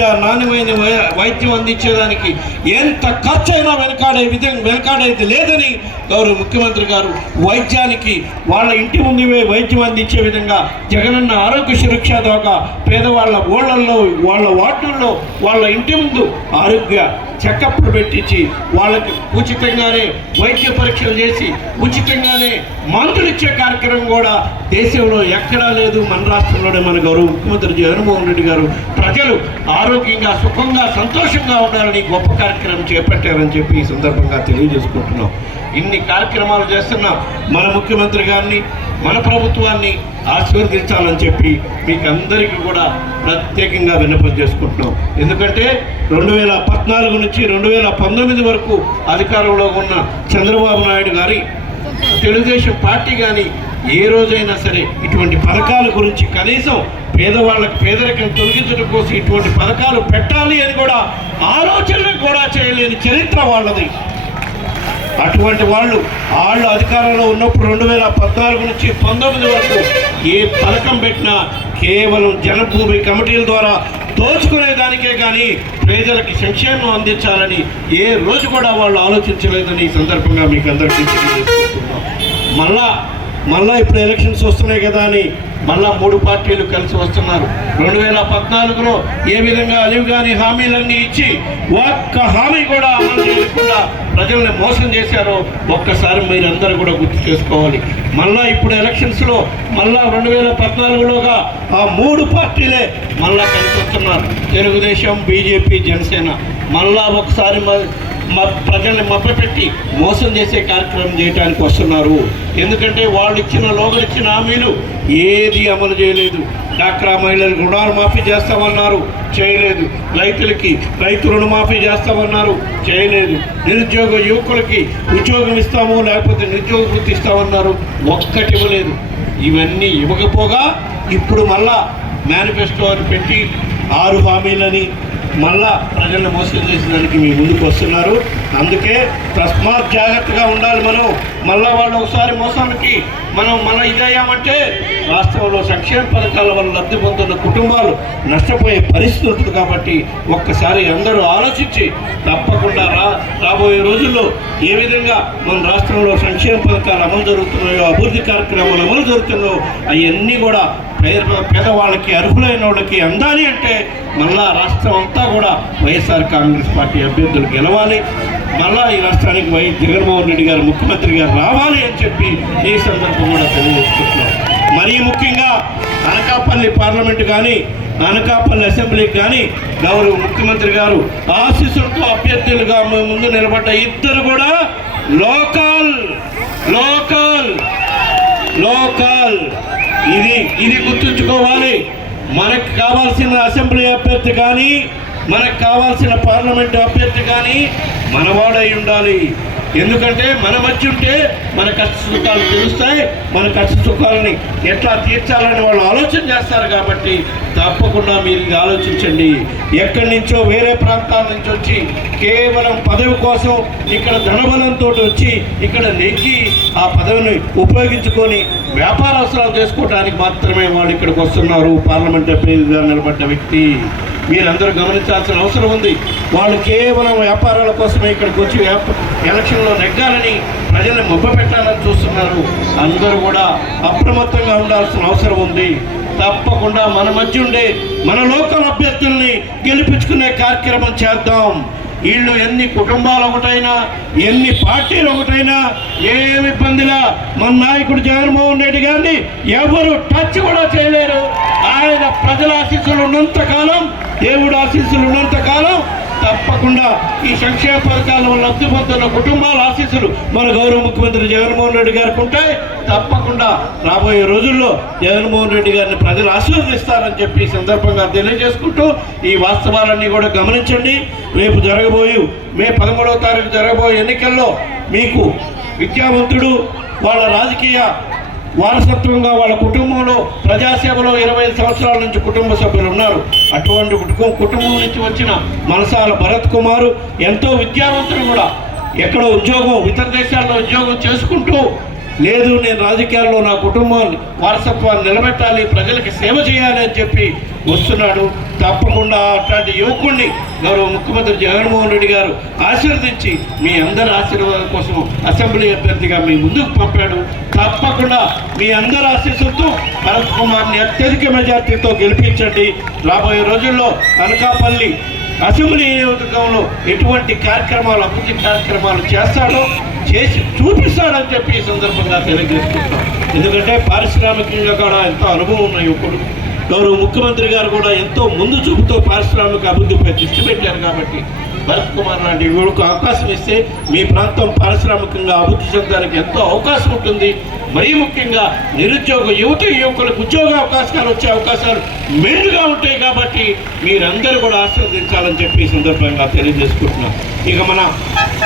నాణ్యమైన వైద్యం అందించేదానికి ఎంత ఖర్చైనా వెనకాడేది లేదని గౌరవ ముఖ్యమంత్రి గారు వైద్యానికి వాళ్ళ ఇంటి ముందువే వైద్యం అందించే విధంగా జగనన్న ఆరోగ్య సురక్ష ద్వారా పేదవాళ్ళ ఊళ్ళల్లో వాళ్ళ వార్డుల్లో వాళ్ళ ఇంటి ముందు ఆరోగ్య చెకప్లు పెట్టించి వాళ్ళకి ఉచితంగానే వైద్య పరీక్షలు చేసి ఉచితంగానే మందులు ఇచ్చే కార్యక్రమం కూడా దేశంలో ఎక్కడా లేదు. మన రాష్ట్రంలోనే మన గౌరవ ముఖ్యమంత్రి జగన్మోహన్ రెడ్డి గారు ప్రజలు ఆరోగ్యంగా సుఖంగా సంతోషంగా ఉండాలని గొప్ప కార్యక్రమం చేపట్టారని చెప్పి ఈ సందర్భంగా తెలియజేసుకుంటున్నాం. ఇన్ని కార్యక్రమాలు చేస్తున్న మన ముఖ్యమంత్రి గారిని మన ప్రభుత్వాన్ని ఆశీర్వదించాలని చెప్పి మీకు అందరికీ కూడా ప్రత్యేకంగా విన్నపం చేసుకుంటున్నాం. ఎందుకంటే 2014 నుంచి 2019 వరకు అధికారంలో ఉన్న చంద్రబాబు నాయుడు గారి తెలుగుదేశం పార్టీ కానీ ఏ రోజైనా సరే ఇటువంటి పథకాల గురించి కనీసం పేదవాళ్ళకి పేదరికం తొలగించడం కోసం ఇటువంటి పథకాలు పెట్టాలి అని కూడా ఆలోచన కూడా చేయలేని చరిత్ర వాళ్ళది. అటువంటి వాళ్ళు అధికారంలో ఉన్నప్పుడు 2014 నుంచి 19 వరకు ఏ పథకం పెట్టినా కేవలం జనభూమి కమిటీల ద్వారా దోచుకునేదానికే కానీ పేదలకి సంక్షేమం అందించాలని ఏ రోజు కూడా వాళ్ళు ఆలోచించలేదని ఈ సందర్భంగా మీకు అందరికీ తెలియజేసుకుంటున్నాం. మళ్ళా ఇప్పుడు ఎలక్షన్స్ వస్తున్నాయి కదా అని మళ్ళా 3 పార్టీలు కలిసి వస్తున్నారు. 2014లో ఏ విధంగా అలివిగాని హామీలన్నీ ఇచ్చి ఒక్క హామీ కూడా అమలు చేయకుండా ప్రజల్ని మోసం చేశారో ఒక్కసారి మీరందరూ కూడా గుర్తు చేసుకోవాలి. మళ్ళా ఇప్పుడు ఎలక్షన్స్లో మళ్ళా 2014లోగా ఆ 3 పార్టీలే మళ్ళా కలిసి వస్తున్నారు. తెలుగుదేశం, బీజేపీ, జనసేన మళ్ళా ఒకసారి ప్రజల్ని మభ్యపెట్టి మోసం చేసే కార్యక్రమం చేయడానికి వస్తున్నారు. ఎందుకంటే వాళ్ళు లోగలిచ్చిన హామీలు ఏది అమలు చేయలేదు. డాక్రా మహిళలకు రుణాలు మాఫీ చేస్తామన్నారు, చేయలేదు. రైతు రుణమాఫీ చేస్తామన్నారు, చేయలేదు. నిరుద్యోగ యువకులకి ఉద్యోగం ఇస్తాము లేకపోతే నిరుద్యోగ వృత్తి ఇస్తామన్నారు, ఒక్కటి ఇవ్వలేదు. ఇవన్నీ ఇవ్వకపోగా ఇప్పుడు మళ్ళా మేనిఫెస్టో అని పెట్టి 6 హామీలని మళ్ళా ప్రజలను మోసం చేసేదానికి మీ ముందుకు వస్తున్నారు. అందుకే తస్మాత్ జాగ్రత్తగా ఉండాలి. మళ్ళా వాళ్ళు ఒకసారి మోసానికి మళ్ళీ ఇదయ్యామంటే రాష్ట్రంలో సంక్షేమ పథకాల వల్ల లబ్ధి పొందుతున్న కుటుంబాలు నష్టపోయే పరిస్థితి ఉంటుంది. కాబట్టి ఒక్కసారి అందరూ ఆలోచించి తప్పకుండా రాబోయే రోజుల్లో ఏ విధంగా మన రాష్ట్రంలో సంక్షేమ పథకాలు అమలు జరుగుతున్నాయో, అభివృద్ధి కార్యక్రమాలు అమలు జరుగుతున్నాయో అవన్నీ కూడా పేదవాళ్ళకి అర్హులైన వాళ్ళకి అందాలి అంటే మళ్ళా రాష్ట్రం అంతా కూడా వైఎస్ఆర్ కాంగ్రెస్ పార్టీ అభ్యర్థులు గెలవాలి. మళ్ళా ఈ రాష్ట్రానికి జగన్మోహన్ రెడ్డి గారు ముఖ్యమంత్రి గారు రావాలి అని చెప్పి ఈ సందర్భం కూడా తెలియజేస్తున్నాం. మరీ ముఖ్యంగా అనకాపల్లి పార్లమెంటు కానీ అనకాపల్లి అసెంబ్లీకి కానీ గౌరవ ముఖ్యమంత్రి గారు ఆశీస్సులతో అభ్యర్థులుగా ముందు నిలబడ్డ ఇద్దరు కూడా లోకల్ ఇది గుర్తుంచుకోవాలి. మనకు కావాల్సిన అసెంబ్లీ అభ్యర్థి కానీ మనకు కావాల్సిన పార్లమెంటు అభ్యర్థి కానీ మనవాడై ఉండాలి. ఎందుకంటే మన మధ్య ఉంటే మన కష్ట సుఖాలు తెలుస్తాయి. మన కష్ట సుఖాలని ఎట్లా తీర్చాలని వాళ్ళు ఆలోచన చేస్తారు. కాబట్టి తప్పకుండా మీరు ఇది ఆలోచించండి. ఎక్కడి నుంచో వేరే ప్రాంతాల నుంచి వచ్చి కేవలం పదవి కోసం ఇక్కడ ధనబలంతో వచ్చి ఇక్కడ నెగ్గి ఆ పదవిని ఉపయోగించుకొని వ్యాపార అవసరాలు చేసుకోవడానికి మాత్రమే వాళ్ళు ఇక్కడికి వస్తున్నారు. పార్లమెంట్ అభ్యర్థిగా నిలబడ్డ వ్యక్తి మీరందరూ గమనించాల్సిన అవసరం ఉంది. వాళ్ళు కేవలం వ్యాపారాల కోసమే ఇక్కడికి వచ్చి ఎలక్షన్లో నెగ్గాలని ప్రజల్ని మభ్యపెట్టాలని చూస్తున్నారు. అందరూ కూడా అప్రమత్తంగా ఉండాల్సిన అవసరం ఉంది. తప్పకుండా మన మధ్య ఉండే మన లోకల్ అభ్యర్థుల్ని గెలిపించుకునే కార్యక్రమం చేద్దాం. వీళ్ళు ఎన్ని కుటుంబాలు ఒకటైనా ఎన్ని పార్టీలు ఒకటైనా ఏమి ఇబ్బందిలా మన నాయకుడు జగన్మోహన్ రెడ్డి గారిని ఎవరు టచ్ కూడా చేయలేరు. ఆయన ప్రజల ఆశీస్సులు ఉన్నంతకాలం, దేవుడు ఆశీస్సులు ఉన్నంతకాలం తప్పకుండా ఈ సంక్షేమ పథకాల వల్ల లబ్ధి పొందుతున్న కుటుంబాల ఆశీస్సులు మన గౌరవ ముఖ్యమంత్రి జగన్మోహన్ రెడ్డి గారికి ఉంటాయి. తప్పకుండా రాబోయే రోజుల్లో జగన్మోహన్ రెడ్డి గారిని ప్రజలు ఆశీర్వదిస్తారని చెప్పి సందర్భంగా తెలియజేసుకుంటూ ఈ వాస్తవాలన్నీ కూడా గమనించండి. రేపు మే 13వ తారీఖు జరగబోయే ఎన్నికల్లో మీకు విద్యావంతుడు వాళ్ళ రాజకీయ వారసత్వంగా వాళ్ళ కుటుంబంలో ప్రజాసేవలో 25 సంవత్సరాల నుంచి కుటుంబ సభ్యులు ఉన్నారు. అటువంటి కుటుంబం నుంచి వచ్చిన మనసాల భరత్ కుమారు ఎంతో విద్యావంతుడు కూడా ఎక్కడో ఉద్యోగం ఇతర దేశాల్లో ఉద్యోగం చేసుకుంటూ లేదు నేను రాజకీయాల్లో నా కుటుంబాన్ని వారసత్వాన్ని నిలబెట్టాలి, ప్రజలకి సేవ చేయాలి అని చెప్పి వస్తున్నాడు. తప్పకుండా అట్లాంటి యువకుడిని గౌరవ ముఖ్యమంత్రి జగన్మోహన్ రెడ్డి గారు ఆశీర్వదించి మీ అందరి ఆశీర్వాదం కోసం అసెంబ్లీ అభ్యర్థిగా మీ ముందుకు పంపాడు. తప్పకుండా మీ అందరి ఆశీస్సులతో భరత్ కుమార్ని అత్యధిక మెజార్టీతో గెలిపించండి. రాబోయే రోజుల్లో అనకాపల్లి అసెంబ్లీ నియోజకవర్గంలో ఎటువంటి కార్యక్రమాలు, అభివృద్ధి కార్యక్రమాలు చేస్తాడో చేసి చూపిస్తాడని చెప్పి ఈ సందర్భంగా తెలియజేస్తున్నాం. ఎందుకంటే పారిశ్రామికంగా కూడా ఎంతో అనుభవం ఉన్న యువకుడు. గౌరవ ముఖ్యమంత్రి గారు కూడా ఎంతో ముందు చూపుతో పారిశ్రామిక అభివృద్ధిపై దృష్టి పెట్టారు. కాబట్టి భరత్ కుమార్ లాంటి యువకు అవకాశం ఇస్తే మీ ప్రాంతం పారిశ్రామికంగా అభివృద్ధి చెందడానికి ఎంతో అవకాశం ఉంటుంది. మరీ ముఖ్యంగా నిరుద్యోగ యువకులకు ఉద్యోగ అవకాశాలు వచ్చే అవకాశాలు మెండుగా ఉంటాయి. కాబట్టి మీరందరూ కూడా ఆశీర్వదించాలని చెప్పి ఈ సందర్భంగా తెలియజేసుకుంటున్నాం. ఇక మన